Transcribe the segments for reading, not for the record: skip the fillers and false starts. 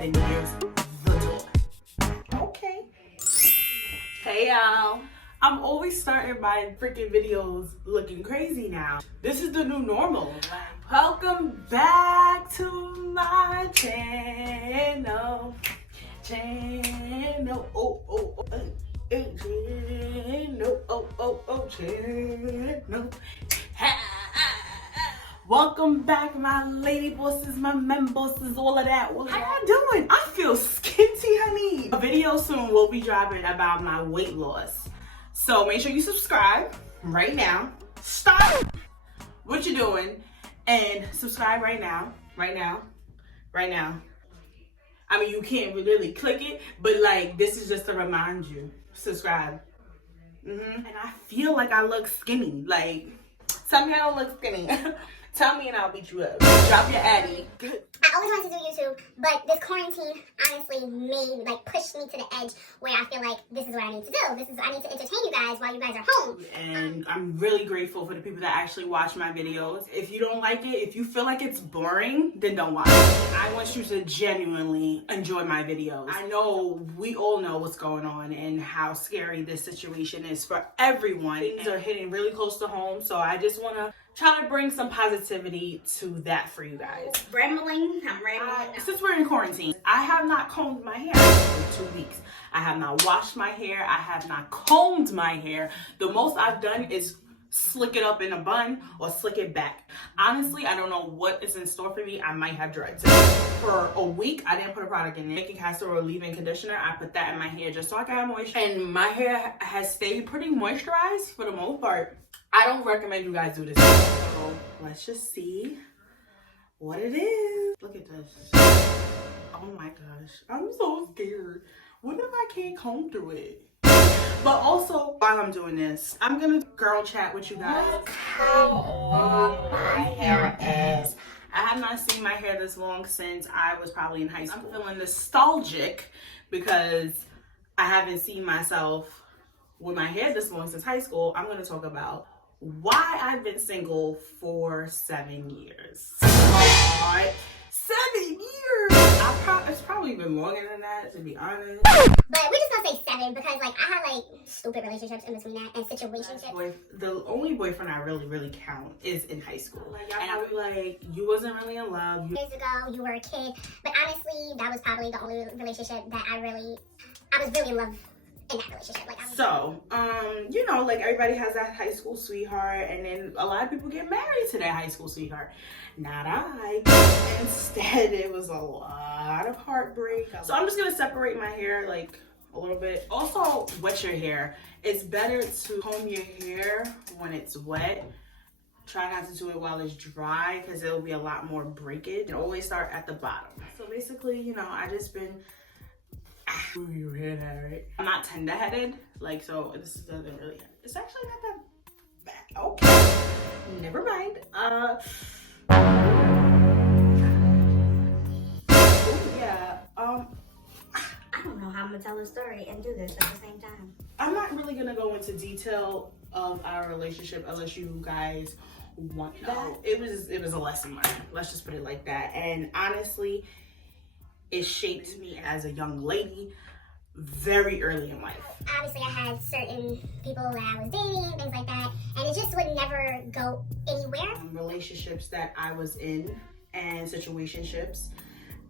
then here's the door. Okay. Hey y'all. I'm always starting my freaking videos looking crazy now. This is the new normal. Welcome back to my channel. Channel. Channel. Welcome back, my lady bosses, my members, all of that. How y'all doing? I feel skinty, honey. A video soon will be dropping about my weight loss. So make sure you subscribe right now. Stop what you're doing and subscribe right now. Right now. I mean, you can't really click it, but like, this is just to remind you. Subscribe. And I feel like I look skinny. Like, tell me I don't look skinny. Tell me and I'll beat you up. Drop your addy. I always wanted to do YouTube, but this quarantine honestly pushed me to the edge where I feel like this is what I need to do. I need to entertain you guys while you guys are home. And I'm really grateful for the people that actually watch my videos. If you don't like it, if you feel like it's boring, then don't watch it. I want you to genuinely enjoy my videos. I know we all know what's going on and how scary this situation is for everyone. Things are hitting really close to home, so I just want to try to bring some positivity to that for you guys. I'm rambling now. Since we're in quarantine, I have not combed my hair for 2 weeks. I have not washed my hair. I have not combed my hair. The most I've done is slick it up in a bun or slick it back. Honestly, I don't know what is in store for me. I might have dreads. For a week, I didn't put a product in it. Making castor or leave-in conditioner, I put that in my hair just so I can have moisture. And my hair has stayed pretty moisturized for the most part. I don't recommend you guys do this. So let's just see what it is. Look at this. Oh my gosh. I'm so scared. What if I can't comb through it? But also, while I'm doing this, I'm gonna girl chat with you guys. Look how long my hair is. I have not seen my hair this long since I was probably in high school. I'm feeling nostalgic because I haven't seen myself with my hair this long since high school. I'm gonna talk about why I've been single for 7 years. What? 7 years? It's probably been longer than that, to be honest. But we're just gonna say 7 because I had stupid relationships in between that and situationships. The only boyfriend I really count is in high school. And I was like, you wasn't really in love. Years ago, you were a kid. But honestly, that was probably the only relationship that I was really in love in that relationship. Everybody has that high school sweetheart, and then a lot of people get married to that high school sweetheart. Not I. Instead, it was a lot of heartbreak. So I'm just gonna separate my hair a little bit. Also, wet your hair. It's better to comb your hair when it's wet. Try not to do it while it's dry because it'll be a lot more breakage. And always start at the bottom. So basically, I just been your hair now, right? I'm not tender-headed, so this doesn't really hurt. It's actually not that bad. Okay, never mind. I don't know how I'm gonna tell a story and do this at the same time. I'm not really gonna go into detail of our relationship unless you guys want to know. It was a lesson learned. Let's just put it like that. And honestly, it shaped me as a young lady very early in life. Obviously, I had certain people that I was dating, things like that, and it just would never go anywhere. Relationships that I was in and situationships.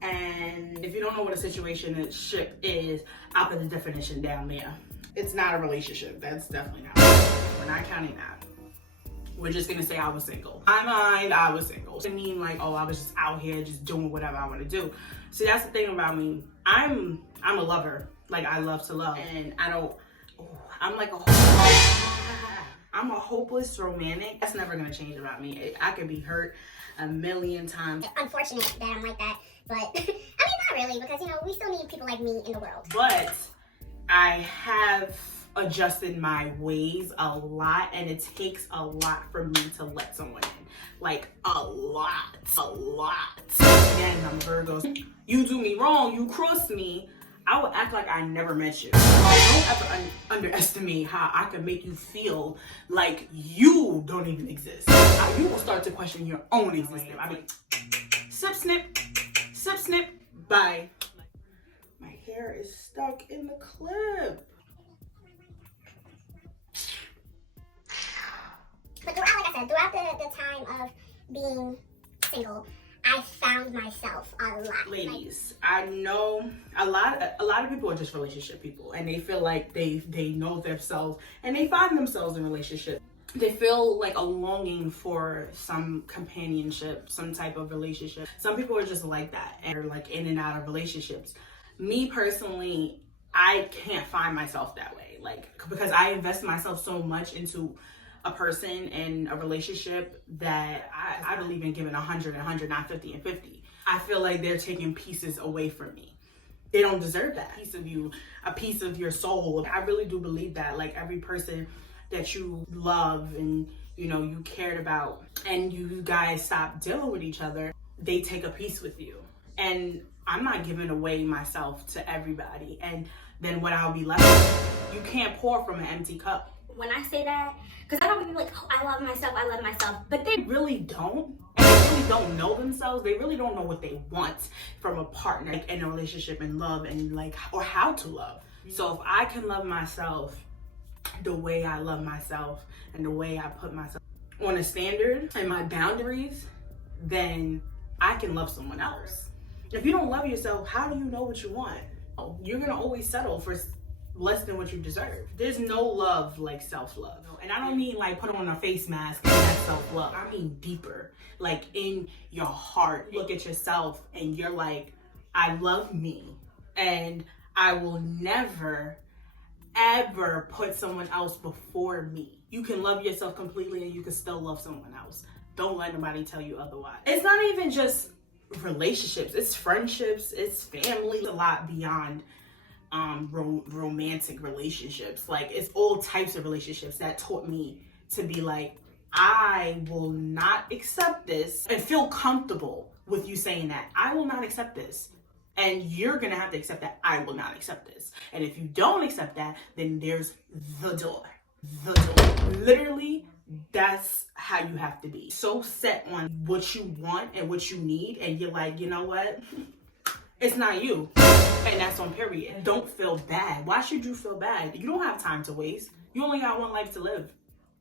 And if you don't know what a situationship is, I'll put the definition down there. It's not a relationship. That's definitely not. We're not counting that. We're just gonna say I was single. In my mind, I was single. It doesn't mean I was just out here just doing whatever I want to do. See, that's the thing about me. I'm a lover. I love to love, and I'm a hopeless romantic. That's never gonna change about me. I could be hurt a million times. It's unfortunate that I'm like that, but not really, because we still need people like me in the world. But I have adjusted my ways a lot, and it takes a lot for me to let someone in. A lot. Again, I'm Virgos. You do me wrong, you cross me, I would act like I never met you. Don't ever underestimate how I can make you feel like you don't even exist. You will start to question your own existence. Sip, snip, bye. hair is stuck in the clip. But throughout, like I said, throughout the time of being single, I found myself a lot. Ladies, I know a lot of people are just relationship people, and they feel like they know themselves and they find themselves in relationships. They feel like a longing for some companionship, some type of relationship. Some people are just like that and are like in and out of relationships. Me personally, I can't find myself that way. Like, because I invest myself so much into a person and a relationship that I believe in giving 100 and 100, not 50 and 50. I feel like they're taking pieces away from me. They don't deserve that. A piece of you, a piece of your soul. I really do believe that. Like, every person that you love and, you know, you cared about, and you guys stop dealing with each other, they take a piece with you. And I'm not giving away myself to everybody. And then what I'll be left with, you can't pour from an empty cup. When I say that, because I don't mean like, oh, I love myself, but they really don't. And they really don't know themselves. They really don't know what they want from a partner, like, in a relationship, and love, and like, or how to love. So if I can love myself the way I love myself and the way I put myself on a standard and my boundaries, then I can love someone else. If you don't love yourself, how do you know what you want? You're gonna always settle for less than what you deserve. There's no love like self-love. And I don't mean like put on a face mask and that's self-love. I mean deeper, like in your heart. Look at yourself and you're like, I love me, and I will never ever put someone else before me. You can love yourself completely and you can still love someone else. Don't let nobody tell you otherwise. It's not even just relationships, it's friendships, it's family. It's a lot beyond romantic relationships. Like, it's all types of relationships that taught me to be like, I will not accept this, and feel comfortable with you saying that. I will not accept this. And you're gonna have to accept that I will not accept this. And if you don't accept that, then there's the door. The door. Literally, that's how you have to be. So set on what you want and what you need, and you're like, you know what? It's not you. And that's on period. Don't feel bad. Why should you feel bad? You don't have time to waste. You only got one life to live,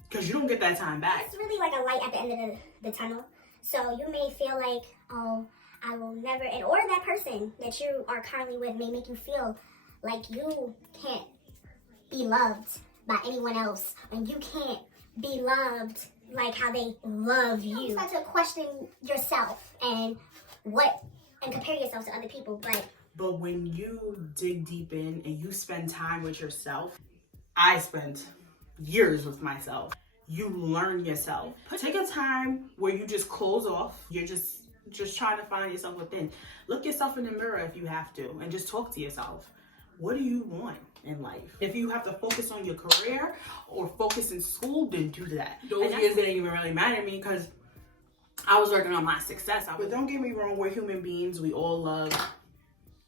because you don't get that time back. It's really like a light at the end of the tunnel. So you may feel like, oh, I will never, and or that person that you are currently with may make you feel like you can't be loved by anyone else, and you can't be loved like how they love you. You start to question yourself and compare yourself to other people. But when you dig deep in and you spend time with yourself, I spent years with myself. You learn yourself. Take a time where you just close off. You're just trying to find yourself within. Look yourself in the mirror if you have to, and just talk to yourself. What do you want in life? If you have to focus on your career or focus in school, then do that. Those years didn't even really matter to me, because I was working on my success. But don't get me wrong, we're human beings. We all love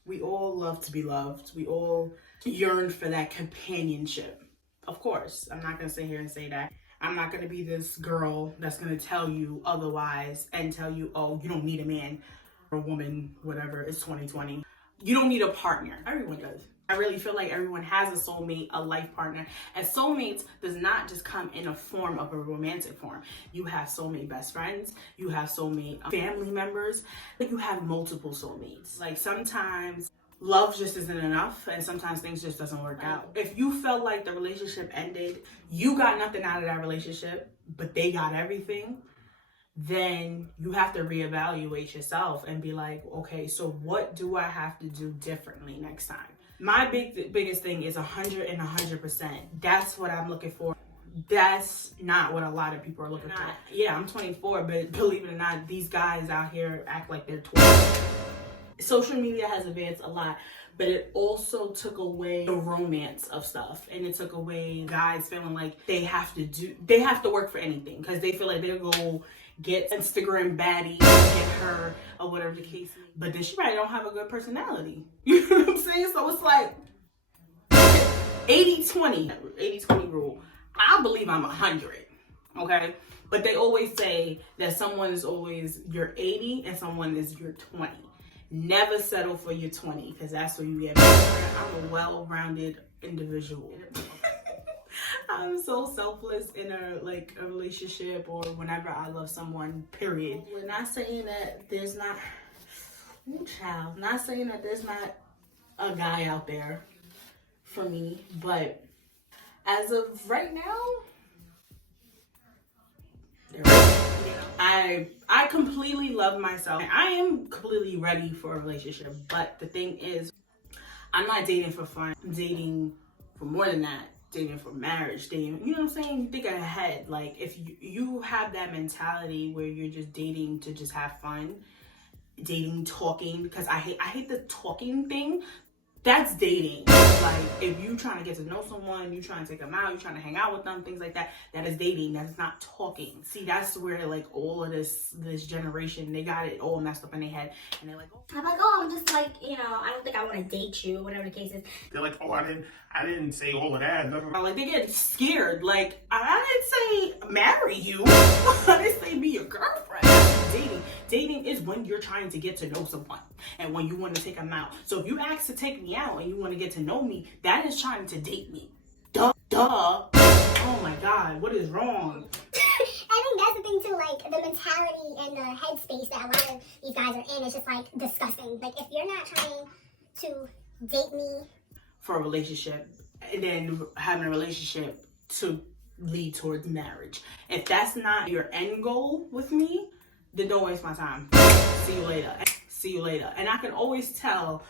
to be loved. We all yearn for that companionship. Of course, I'm not gonna sit here and say that. I'm not gonna be this girl that's gonna tell you otherwise and tell you, oh, you don't need a man or a woman, whatever, it's 2020. You don't need a partner. Everyone does. I really feel like everyone has a soulmate, a life partner. And soulmates does not just come in a form of a romantic form. You have soulmate best friends, you have soulmate family members, like you have multiple soulmates. Like, sometimes love just isn't enough, and sometimes things just doesn't work out. If you felt like the relationship ended, you got nothing out of that relationship, but they got everything, then you have to reevaluate yourself and be like, okay, so what do I have to do differently next time? My biggest thing is 100 and 100%. That's what I'm looking for. That's not what a lot of people are looking for. Yeah, I'm 24, but believe it or not, these guys out here act like they're 12. Social media has advanced a lot, but it also took away the romance of stuff, and it took away guys feeling like they have to work for anything, because they feel like they'll go get Instagram baddie, get her, or whatever the case is. But then she probably don't have a good personality. You know what I'm saying? So it's like 80-20 rule. I believe I'm 100, okay? But they always say that someone is always your 80 and someone is your 20. Never settle for your 20, because that's where you get married. I'm a well-rounded individual. I'm so selfless in a relationship or whenever I love someone, period. We're not saying that there's not, not saying that there's not a guy out there for me, but as of right now, I completely love myself. I am completely ready for a relationship, but the thing is, I'm not dating for fun. I'm dating for more than that. Dating for marriage, dating, you know what I'm saying? You think ahead. Like, if you have that mentality where you're just dating to just have fun, dating, talking, because I hate the talking thing. That's dating. Like, if you trying to get to know someone, you trying to take them out, you trying to hang out with them, things like that, that is dating. That is not talking. See, that's where like all of this generation, they got it all messed up in their head, and they're like, oh. I'm like, oh, I'm just like, you know, I don't think I want to date you, whatever the case is. They're like, oh, I didn't say all of that. Like, they get scared. Like, I didn't say marry you. I didn't say be your girlfriend. Dating. Dating is when you're trying to get to know someone and when you want to take them out. So if you ask to take me out and you want to get to know me, that is trying to date me. Duh. Oh my God, what is wrong? I think that's the thing too, like the mentality and the headspace that a lot of these guys are in is just like disgusting. Like, if you're not trying to date me for a relationship and then having a relationship to lead towards marriage, if that's not your end goal with me, then don't waste my time. See you later. See you later. And I can always tell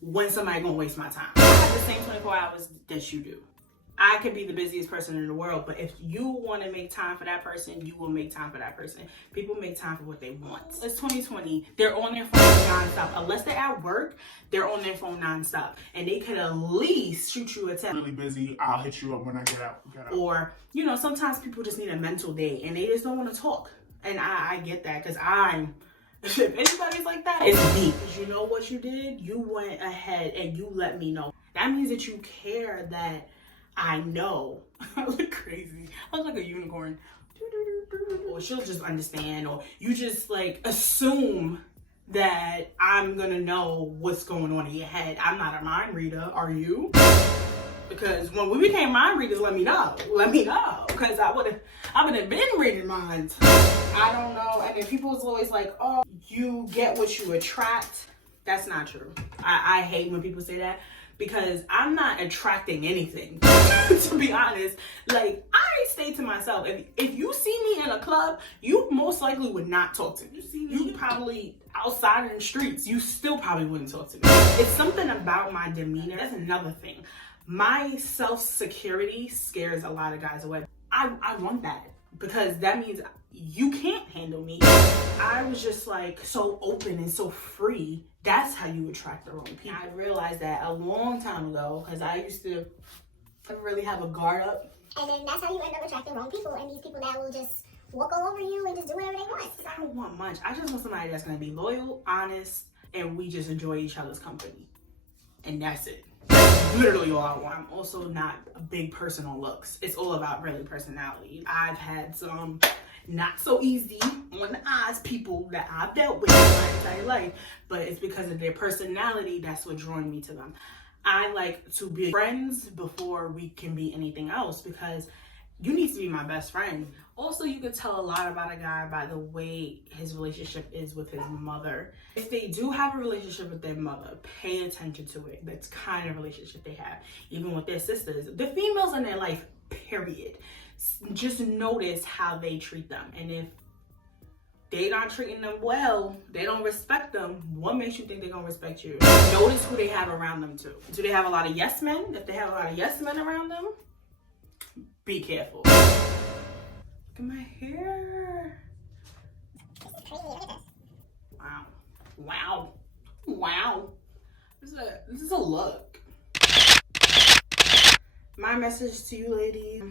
when somebody gonna waste my time. I have the same 24 hours that you do. I could be the busiest person in the world, but if you want to make time for that person, you will make time for that person. People make time for what they want. It's 2020. They're on their phone nonstop. Unless they're at work, they're on their phone nonstop. And they could at least shoot you a text. Really busy. I'll hit you up when I get out. Or, you know, sometimes people just need a mental day and they just don't want to talk. And I get that, because if anybody's like that, it's me. Because you know what you did? You went ahead and you let me know. That means that you care that I know. I look crazy. I look like a unicorn. Or she'll just understand, or you just like assume that I'm gonna know what's going on in your head. I'm not a mind reader, are you? Because when we became mind readers, let me know, because I would have been reading minds. I don't know. And then people is always like, oh, you get what you attract. That's not true. I hate when people say that, because I'm not attracting anything. To be honest, like, I stay to myself. If you see me in a club, you most likely would not talk to me. You probably outside in the streets, you still probably wouldn't talk to me. It's something about my demeanor. That's another thing. My self-security scares a lot of guys away. I want that, because that means you can't handle me. I was just like so open and so free. That's how you attract the wrong people. I realized that a long time ago, because I used to really have a guard up. And then that's how you end up attracting wrong people, and these people that will just walk all over you and just do whatever they want. I don't want much. I just want somebody that's going to be loyal, honest, and we just enjoy each other's company. And that's it. Literally all I want. I'm also not a big person on looks. It's all about really personality. I've had some not so easy on the eyes people that I've dealt with my entire life, but it's because of their personality that's what drawing me to them. I like to be friends before we can be anything else, because you need to be my best friend. Also, you can tell a lot about a guy by the way his relationship is with his mother. If they do have a relationship with their mother, pay attention to it. That's kind of relationship they have. Even with their sisters, the females in their life, period. Just notice how they treat them. And if they not treating them well, they don't respect them, what makes you think they're gonna respect you? Notice who they have around them too. Do they have a lot of yes men? If they have a lot of yes men around them, be careful. Look at my hair. This is crazy. Look at this. Wow. This is a look. My message to you ladies,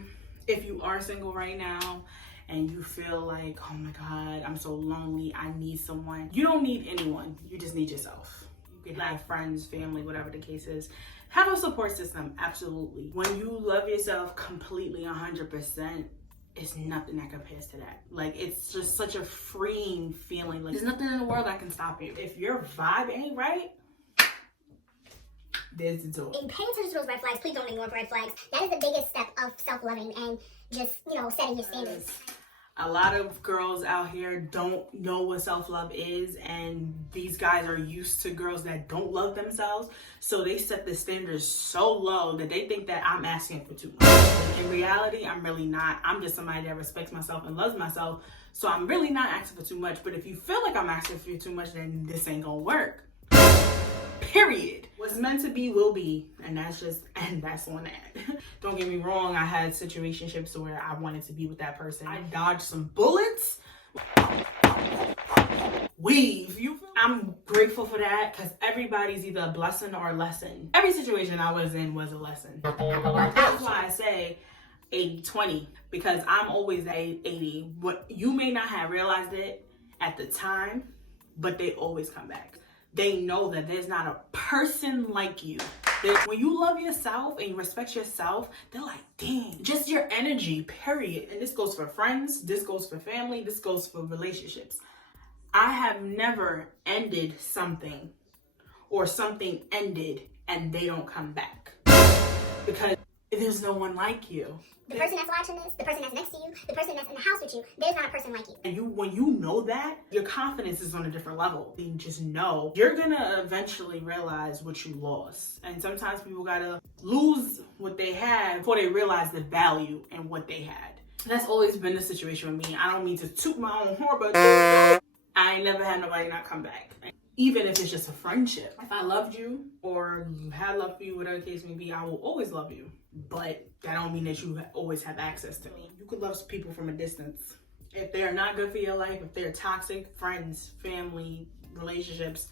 if you are single right now and you feel like, oh my God, I'm so lonely, I need someone. You don't need anyone. You just need yourself. You can have friends, family, whatever the case is. Have a support system, absolutely. When you love yourself completely 100%, it's nothing that compares to that. Like, it's just such a freeing feeling. Like, there's nothing in the world that can stop you. If your vibe ain't right, there's the door. And pay attention to those red flags. Please don't ignore red flags. That is the biggest step of self-loving and just, you know, setting your standards. A lot of girls out here don't know what self-love is, and these guys are used to girls that don't love themselves, so they set the standards so low that they think that I'm asking for too much. And in reality, I'm really not. I'm just somebody that respects myself and loves myself, so I'm really not asking for too much. But if you feel like I'm asking for too much, then this ain't gonna work. Period. What's meant to be will be, and that's on that. Don't get me wrong, I had situationships where I wanted to be with that person. I dodged some bullets. Weave. I'm grateful for that, because everybody's either a blessing or a lesson. Every situation I was in was a lesson. That's why I say 80-20, because I'm always at 80. What you may not have realized it at the time, but they always come back. They know that there's not a person like you. When you love yourself and you respect yourself, they're like, dang, just your energy, period. And this goes for friends, this goes for family, this goes for relationships. I have never ended something or something ended and they don't come back, because there's no one like you. The person that's watching this, the person that's next to you, the person that's in the house with you, there's not a person like you. And when you know that, your confidence is on a different level. You just know you're gonna eventually realize what you lost. And sometimes people gotta lose what they had before they realize the value in what they had. That's always been the situation with me. I don't mean to toot my own horn, but I ain't never had nobody not come back. Even if it's just a friendship. If I loved you or had love for you, whatever the case may be, I will always love you. But that don't mean that you always have access to me. You could love people from a distance. If they're not good for your life, if they're toxic, friends, family, relationships,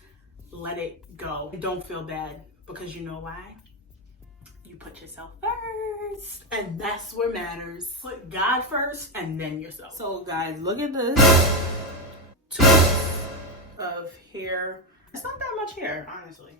let it go. Don't feel bad, because you know why? You put yourself first, and that's what matters. Put God first and then yourself. So guys, look at this. 2 weeks of hair. It's not that much hair, honestly.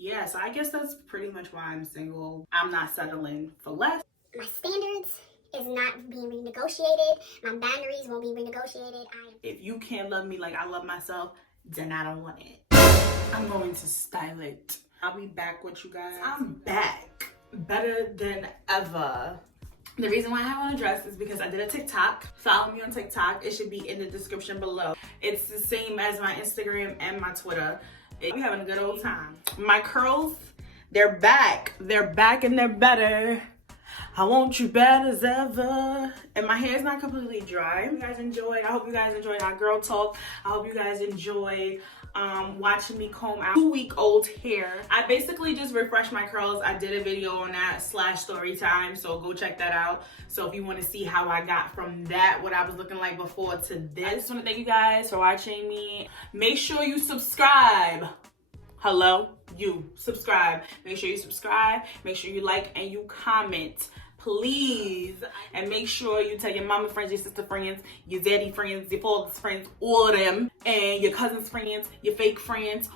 Yeah, so I guess that's pretty much why I'm single. I'm not settling for less. My standards is not being renegotiated. My boundaries won't be renegotiated. If you can't love me like I love myself, then I don't want it. I'm going to style it. I'll be back with you guys. I'm back. Better than ever. The reason why I have on a dress is because I did a TikTok. Follow me on TikTok. It should be in the description below. It's the same as my Instagram and my Twitter. We're having a good old time. My curls, they're back. They're back and they're better. I want you bad as ever. And my hair is not completely dry. I hope you guys enjoyed. I hope you guys enjoyed our girl talk. I hope you guys enjoyed watching me comb out 2-week-old hair. I basically just refreshed my curls. I did a video on that / story time, so go check that out. So if you want to see how I got from that, what I was looking like before, to this, I just want to thank you guys for watching me. Make sure you subscribe. Hello, you subscribe. Make sure you subscribe. Make sure you like and you comment, please. And make sure you tell your mama friends, your sister friends, your daddy friends, your father's friends, all of them, and your cousin's friends, your fake friends,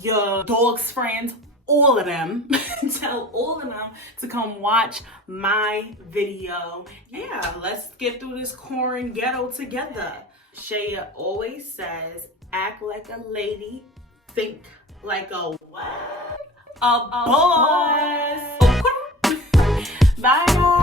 your dog's friends, all of them. Tell all of them to come watch my video. Yeah, let's get through this Quran-ghetto together. Shayah always says, act like a lady, think like a what? A boss. Bye.